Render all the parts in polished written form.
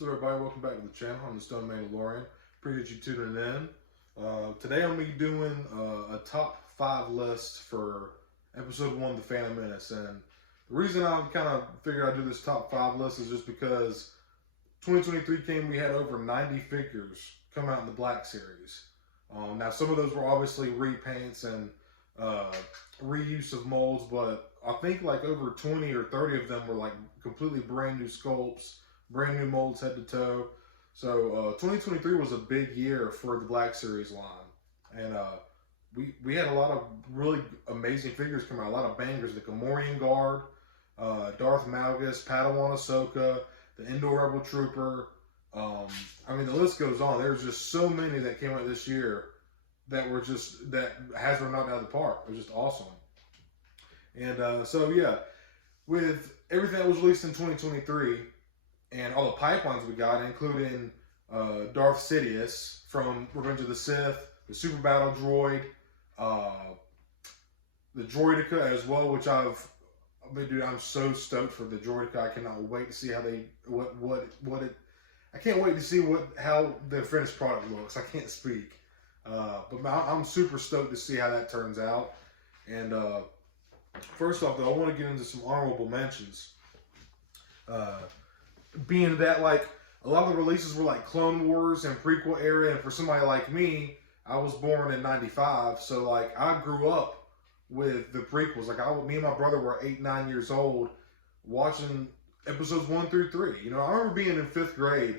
What's up, everybody? Welcome back to the channel. I'm the Stone Mandalorian. Appreciate you tuning in. Today I'm going to be doing a top 5 list for episode 1 of the Phantom Menace. And the reason I kind of figured I'd do this top 5 list is just because 2023 came, we had over 90 figures come out in the Black Series. Now, some of those were obviously repaints and reuse of molds, but I think like over 20 or 30 of them were like completely brand new sculpts, brand new molds head to toe. So 2023 was a big year for the Black Series line. And we had a lot of really amazing figures come out, a lot of bangers. The Gamorrean Guard, Darth Malgus, Padawan Ahsoka, the Endor Rebel Trooper. I mean, the list goes on. There's just so many that came out this year that were just, that Hasbro knocked out of the park. It was just awesome. And so, yeah, with everything that was released in 2023 and all the pipelines we got, including Darth Sidious from Revenge of the Sith, the Super Battle Droid, the Droideka as well, which dude, I'm so stoked for the Droideka. I cannot wait to see how they, I can't wait to see how the finished product looks. I can't speak. But I'm super stoked to see how that turns out. And first off, though, I want to get into some honorable mentions. Being that, like, a lot of the releases were like Clone Wars and prequel era, and for somebody like me, I was born in '95, so like I grew up with the prequels. Like me and my brother were 8, 9 years old watching episodes 1 through 3. You know, I remember being in 5th grade,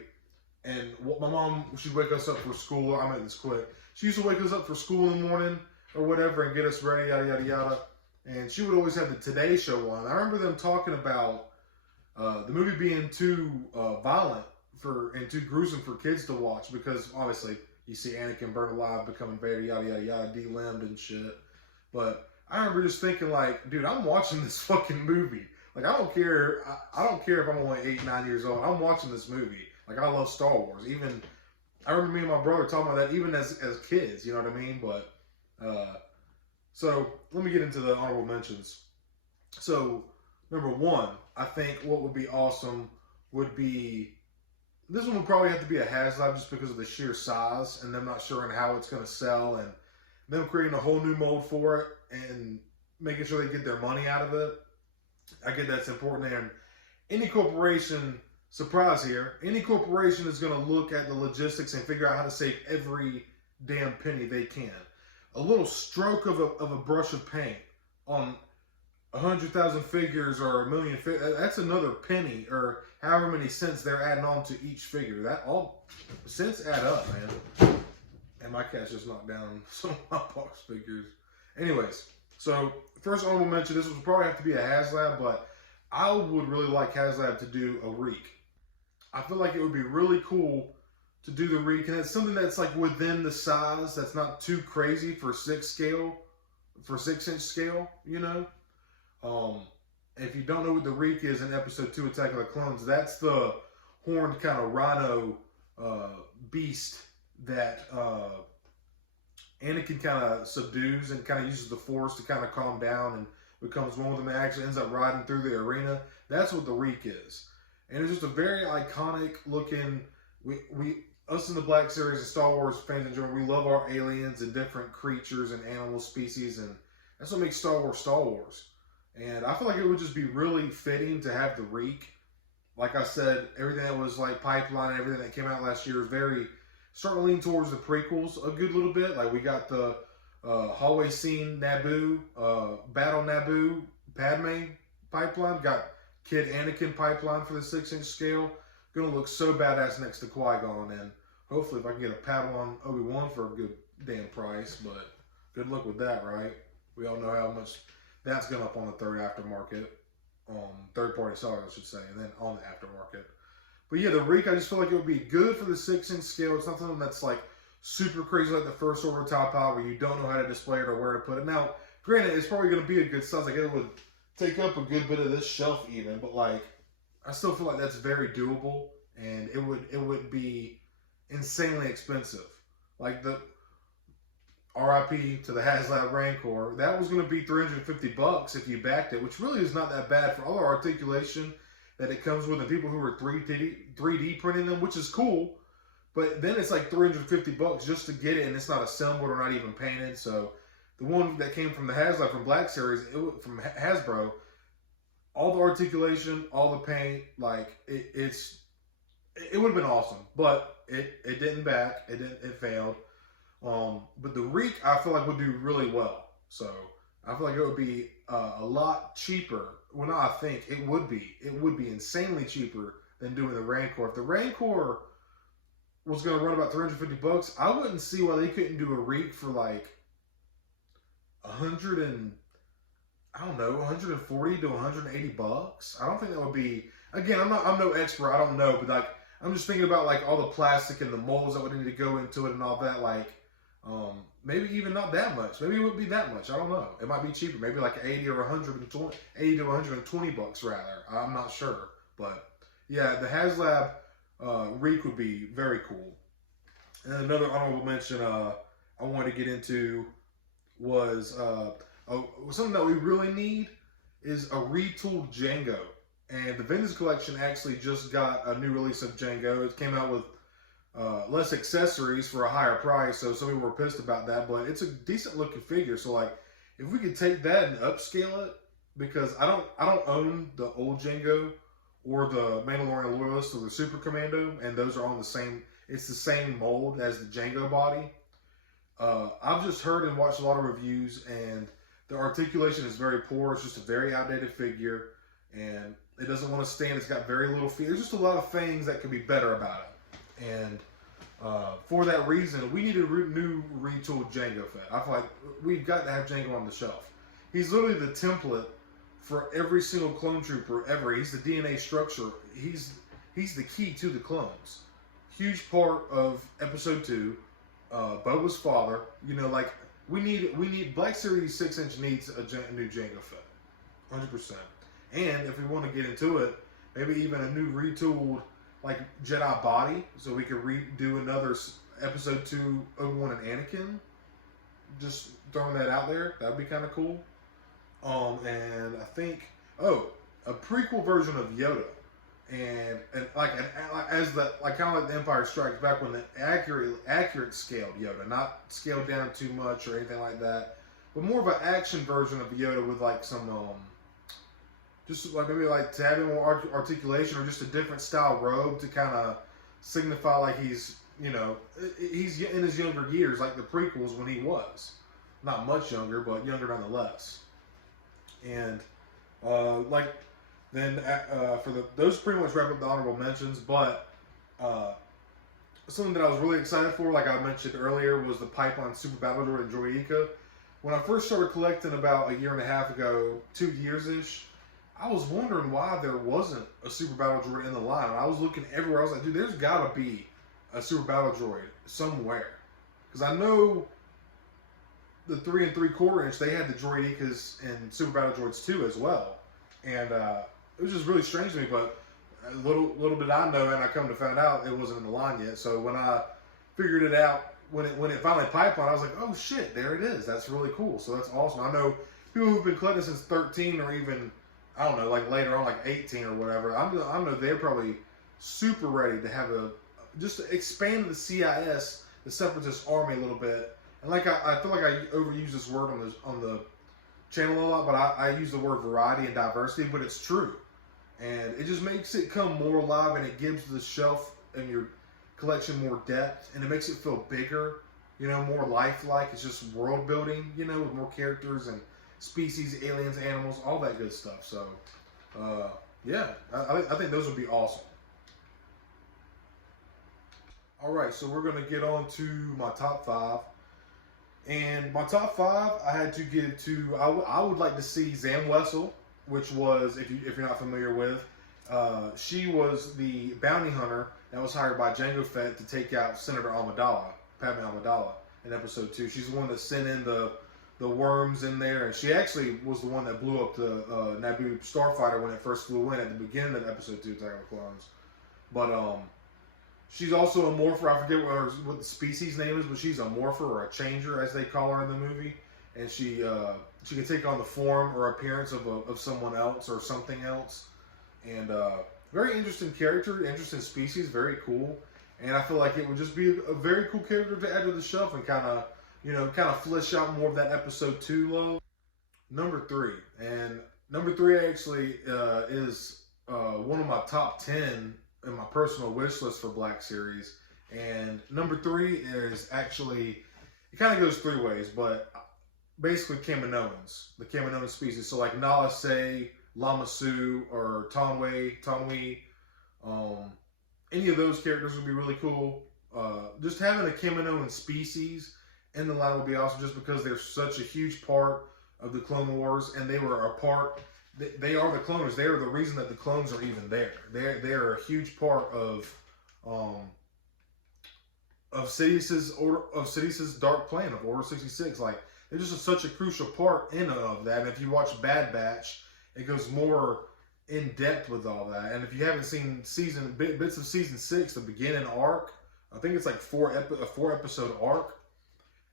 and my mom, she'd wake us up for school. I made this quick. She used to wake us up for school in the morning or whatever and get us ready, yada yada yada. And she would always have the Today Show on. I remember them talking about the movie being too violent and too gruesome for kids to watch, because obviously you see Anakin burned alive, becoming Vader, yada yada yada, de-limbed and shit. But I remember just thinking, like, dude, I'm watching this fucking movie. Like, I don't care. I don't care if I'm only 8, 9 years old. I'm watching this movie. Like, I love Star Wars. Even I remember me and my brother talking about that even as kids. You know what I mean? But so let me get into the honorable mentions. So number 1, I think what would be awesome would be, this one would probably have to be a HasLab just because of the sheer size and them not sure on how it's going to sell, and them creating a whole new mold for it and making sure they get their money out of it. I get that's important there. And any corporation, surprise here, any corporation is going to look at the logistics and figure out how to save every damn penny they can. A little stroke of a brush of paint on 100,000 figures or 1 million figures, that's another penny or however many cents they're adding on to each figure. That all cents add up, man. And my cat's just knocked down some of my box figures. Anyways, so first honorable mention, this would probably have to be a HasLab, but I would really like HasLab to do a Reek. I feel like it would be really cool to do the Reek, and it's something that's like within the size, that's not too crazy for 6 inch scale, you know? If you don't know what the Reek is in episode 2 Attack of the Clones, that's the horned kind of rhino beast that Anakin kind of subdues and kind of uses the Force to kind of calm down and becomes one with them and actually ends up riding through the arena. That's what the Reek is. And it's just a very iconic looking, us in the Black Series and Star Wars fans in general, we love our aliens and different creatures and animal species, and that's what makes Star Wars Star Wars. And I feel like it would just be really fitting to have the Reek. Like I said, everything that was like pipeline, everything that came out last year is very starting to lean towards the prequels a good little bit. Like we got the hallway scene Naboo, Battle Naboo, Padme pipeline. Got Kid Anakin pipeline for the 6 inch scale. Gonna look so badass next to Qui-Gon, and hopefully if I can get a Padawan Obi-Wan for a good damn price. But good luck with that, right? We all know how much that's going up on the third party sellers, I should say, and then on the aftermarket. But yeah, the Reek, I just feel like it would be good for the 6 inch scale. It's not something that's like super crazy like the First Order top out where you don't know how to display it or where to put it. Now, granted, it's probably going to be a good size. Like it would take up a good bit of this shelf even, but like I still feel like that's very doable, and it would be insanely expensive. Like the RIP to the HasLab Rancor, that was going to be $350 if you backed it, which really is not that bad for all our articulation. that it comes with, and people who are 3D printing them, which is cool. But then it's like $350 just to get it, and it's not assembled or not even painted. So the one that came from the Hasbro, from Black Series, from Hasbro, all the articulation, all the paint, like it would have been awesome, but it didn't back. It failed. But the Reek, I feel like would do really well. So I feel like it would be a lot cheaper. Well, no, I think it would be. It would be insanely cheaper than doing the Rancor. If the Rancor was going to run about $350, I wouldn't see why they couldn't do a Reek for like 140 to $180. I don't think that would be. Again, I'm no expert. I don't know, but like I'm just thinking about like all the plastic and the molds that would need to go into it and all that. Like maybe even not that much. Maybe it wouldn't be that much. I don't know. It might be cheaper. Maybe like 80 or 120, 80 to $120 rather. I'm not sure, but yeah, the HasLab Reek would be very cool. And another honorable mention I wanted to get into was something that we really need is a retooled Jango. And the Vintage Collection actually just got a new release of Jango. It came out with less accessories for a higher price, so some people were pissed about that, but it's a decent looking figure. So like, if we could take that and upscale it, because I don't own the old Jango or the Mandalorian Loyalist or the Super Commando, and those are on the same. It's the same mold as the Jango body. I've just heard and watched a lot of reviews, and the articulation is very poor. It's just a very outdated figure, and it doesn't want to stand. It's got very little feet. There's just a lot of things that could be better about it. And for that reason, we need a new retooled Jango Fett. I feel like we've got to have Jango on the shelf. He's literally the template for every single clone trooper ever. He's the DNA structure. He's the key to the clones. Huge part of Episode 2. Boba's father. You know, like we need Black Series 6-inch needs a new Jango Fett, 100%. And if we want to get into it, maybe even a new retooled like Jedi body, so we could redo another Episode 2 Obi-Wan and Anakin. Just throwing that out there, that'd be kind of cool. And I think a prequel version of Yoda, and like as the like kind of like the Empire Strikes Back, when the accurate scaled Yoda, not scaled down too much or anything like that, but more of an action version of Yoda with like some just like maybe like to have more articulation or just a different style robe to kind of signify like he's, you know, he's in his younger years, like the prequels when he was. Not much younger, but younger nonetheless. And like then for those pretty much wrap up the honorable mentions, but something that I was really excited for, like I mentioned earlier, was the Pipeline Super Battle Droid and Droideka. When I first started collecting about a year and a half ago, 2 years-ish, I was wondering why there wasn't a Super Battle Droid in the line. And I was looking everywhere. I was like, dude, there's got to be a Super Battle Droid somewhere. Because I know the 3 3/4 inch, they had the Droidekas and Super Battle Droids too as well. And it was just really strange to me, but little did I know, and I come to find out it wasn't in the line yet. So when I figured it out, when it finally pipelined, I was like, oh shit, there it is. That's really cool. So that's awesome. I know people who've been collecting since 13 or even, I don't know, like later on, like 18 or whatever. I know they're probably super ready to have just to expand the CIS, the Separatist Army, a little bit. And like I feel like I overuse this word on the channel a lot, but I use the word variety and diversity, but it's true. And it just makes it come more alive, and it gives the shelf and your collection more depth, and it makes it feel bigger, you know, more lifelike. It's just world building, you know, with more characters and species, aliens, animals, all that good stuff. So, yeah, I think those would be awesome. All right, so we're going to get on to my top 5. And my top 5, I had to get to, I would like to see Zam Wessel, which was, if you're not familiar with, she was the bounty hunter that was hired by Jango Fett to take out Senator Amidala, Padme Amidala, in Episode 2. She's the one that sent in the worms in there, and she actually was the one that blew up the Naboo starfighter when it first flew in at the beginning of Episode 2, Attack of the Clones. But she's also a morpher. I forget what the species name is, but she's a morpher or a changer, as they call her in the movie. And she can take on the form or appearance of someone else or something else. And very interesting character, interesting species, very cool. And I feel like it would just be a very cool character to add to the shelf and kind of, kind of flesh out more of that episode 2 love. Number 3. And number 3 actually is one of my top 10 in my personal wish list for Black Series. And number 3 is actually, it kind of goes 3 ways, but basically Kaminoans, the Kaminoan species. So like Nala Se, Lama Su, or Tonwi, any of those characters would be really cool. Just having a Kaminoan species in the line would be awesome, just because they're such a huge part of the Clone Wars, and they were a part. They are the cloners. They are the reason that the clones are even there. They're a huge part of Sidious's dark plan of Order 66. Like, they're just such a crucial part of that. And if you watch Bad Batch, it goes more in depth with all that. And if you haven't seen bits of season 6, the beginning arc, I think it's like a 4-episode arc,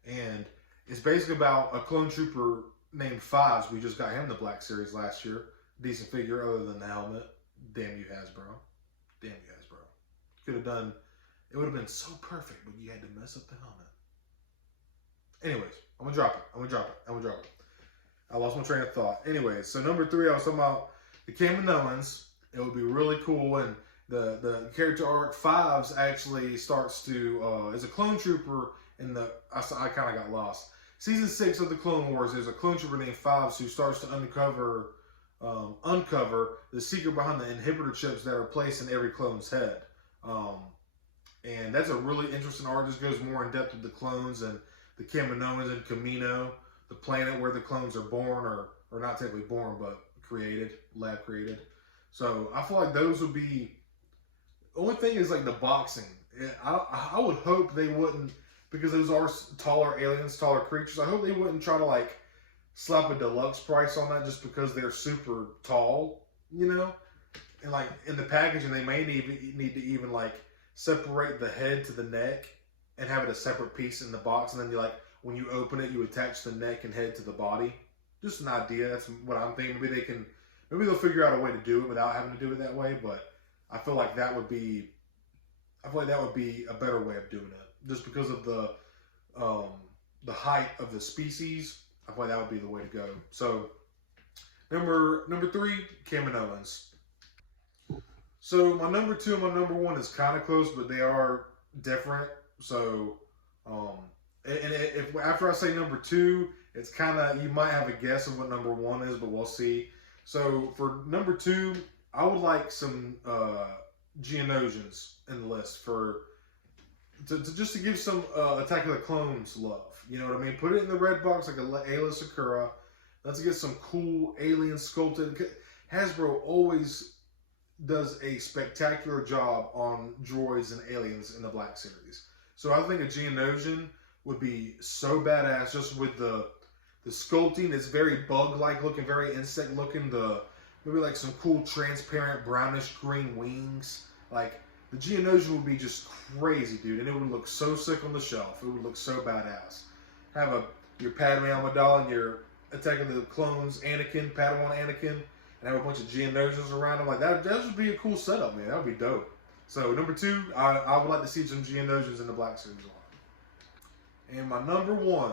and it's basically about a clone trooper named Fives. We just got him in the Black Series last year. Decent figure, other than the helmet. Damn you, Hasbro. Damn you, Hasbro. Could have done. It would have been so perfect, but you had to mess up the helmet. Anyways, I'm gonna drop it. I lost my train of thought. Anyways, so number 3, I was talking about the Kaminoans. It would be really cool, and the character arc Fives actually starts to is a clone trooper in the. I kind of got lost. Season 6 of the Clone Wars, there's a clone trooper named Fives who starts to uncover the secret behind the inhibitor chips that are placed in every clone's head. And that's a really interesting arc. This goes more in depth with the clones and the Kaminoans and Kamino, the planet where the clones are born, or not technically born, but lab created. So I feel like those would be. The only thing is like the boxing. I would hope they wouldn't, because those are taller aliens, taller creatures. I hope they wouldn't try to like slap a deluxe price on that just because they're super tall, And like in the packaging, they may need to even like separate the head to the neck and have it a separate piece in the box, and then when you open it, you attach the neck and head to the body. Just an idea. That's what I'm thinking. Maybe they'll figure out a way to do it without having to do it that way. But I feel like that would be a better way of doing it, just because of the height of the species. I feel like that would be the way to go. So number 3, Kaminoans. So my number 2 and my number 1 is kind of close, but they are different. So if after I say number 2, it's kind of, you might have a guess of what number 1 is, but we'll see. So for number 2, I would like some Geonosians in the list just to give some Attack of the Clones love. You know what I mean? Put it in the red box like a Ayla Sakura. Let's get some cool alien sculpted. Hasbro always does a spectacular job on droids and aliens in the Black Series. So I think a Geonosian would be so badass, just with the sculpting. It's very bug-like looking, very insect-looking. Maybe like some cool transparent brownish green wings. Like, the Geonosian would be just crazy, dude, and it would look so sick on the shelf. It would look so badass. Have your Padme Amidala and your Attack of the Clones Anakin, Padawan Anakin, and have a bunch of Geonosians around them. Like, that would be a cool setup, man. That would be dope. So number 2, I would like to see some Geonosians in the Black Series line. And my number 1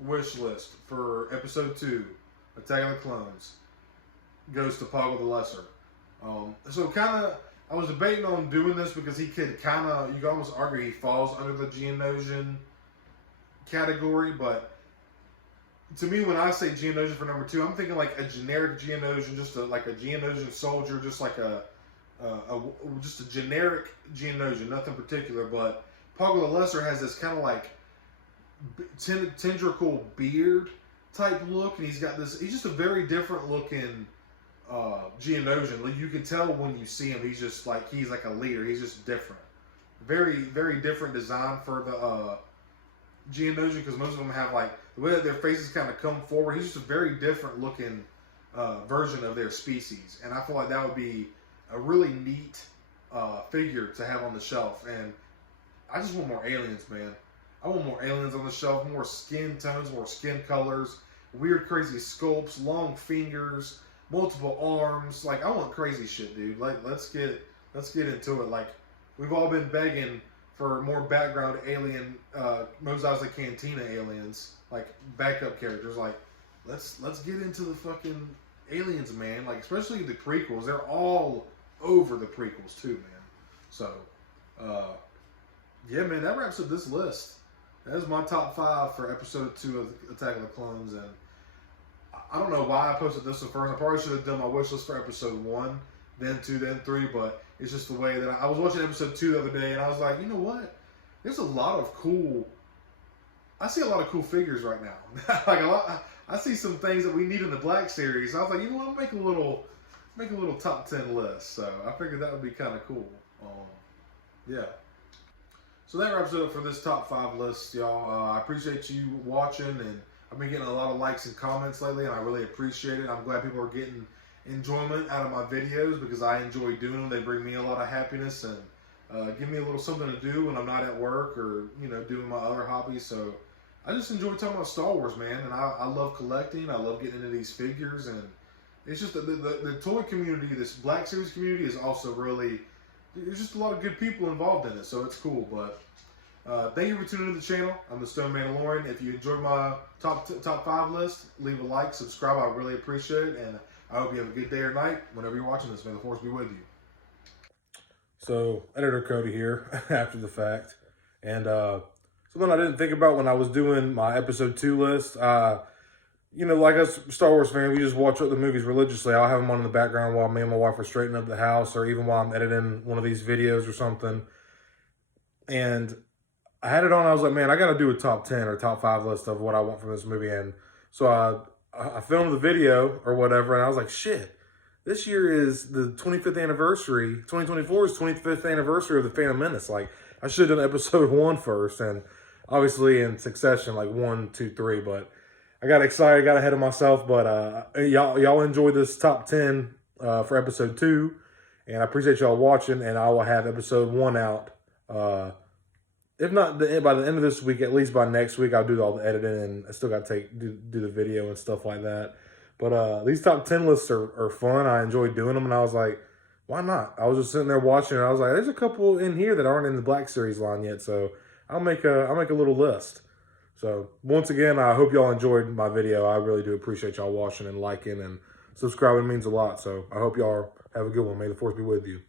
wish list for episode 2, Attack of the Clones, goes to Poggle the Lesser. So kind of, I was debating on doing this because he could kind of, you could almost argue he falls under the Geonosian category, but to me, when I say Geonosian for number 2, I'm thinking like a generic Geonosian, just like a Geonosian soldier, just like just a generic Geonosian, nothing particular. But Poggle the Lesser has this kind of like tendrical beard type look, and he's just a very different looking Geonosian. You can tell when you see him, he's like a leader. He's just different. Very, very different design for the Geonosian, because most of them have like the way that their faces kind of come forward. He's just a very different looking version of their species, and I feel like that would be a really neat figure to have on the shelf. And I just want more aliens, man. I want more aliens on the shelf, more skin tones, more skin colors, weird, crazy sculpts, long fingers, multiple arms. Like, I want crazy shit, dude. Like, let's get into it. Like, we've all been begging for more background alien, Mos Eisley Cantina aliens, like backup characters. Like, let's get into the fucking aliens, man. Like, especially the prequels. They're all over the prequels too, man. So, yeah, man, that wraps up this list. That is my top 5 for episode 2 of Attack of the Clones, and I don't know why I posted this one first. I probably should have done my wish list for episode 1, then 2, then 3, but it's just the way that I was watching episode 2 the other day, and I was like, you know what? There's a lot of cool. I see a lot of cool figures right now. Like I see some things that we need in the Black Series. I was like, you know what? I'll make a little top 10 list. So I figured that would be kind of cool. Yeah. So that wraps it up for this top 5 list, y'all. I appreciate you watching, and I've been getting a lot of likes and comments lately, and I really appreciate it. I'm glad people are getting enjoyment out of my videos because I enjoy doing them. They bring me a lot of happiness and give me a little something to do when I'm not at work or, you know, doing my other hobbies. So I just enjoy talking about Star Wars, man, and I love collecting. I love getting into these figures, and it's just the toy community, this Black Series community is also really, there's just a lot of good people involved in it, so it's cool. But thank you for tuning into the channel. I'm the Stone Mandalorian. If you enjoyed my top 5 list, leave a like, subscribe. I really appreciate it, and I hope you have a good day or night whenever you're watching this. May the Force be with you. So, Editor Cody here after the fact, and something I didn't think about when I was doing my episode 2 list. You know, like us Star Wars fans, we just watch the movies religiously. I'll have them on in the background while me and my wife are straightening up the house, or even while I'm editing one of these videos or something. And I had it on. I was like, man, I got to do a top 10 or top 5 list of what I want from this movie. And so I filmed the video or whatever, and I was like, shit, this year is the 25th anniversary. 2024 is 25th anniversary of the Phantom Menace. Like, I should have done episode 1 first, and obviously in succession, like 1, 2, 3. But I got excited, got ahead of myself. But y'all enjoyed this top 10 for episode 2, and I appreciate y'all watching. And I will have episode 1 out. If not by the end of this week, at least by next week, I'll do all the editing, and I still got to do the video and stuff like that. But these top 10 lists are fun. I enjoy doing them, and I was like, why not? I was just sitting there watching, and I was like, there's a couple in here that aren't in the Black Series line yet, so I'll make a little list. So once again, I hope y'all enjoyed my video. I really do appreciate y'all watching and liking and subscribing. It means a lot. So I hope y'all have a good one. May the Force be with you.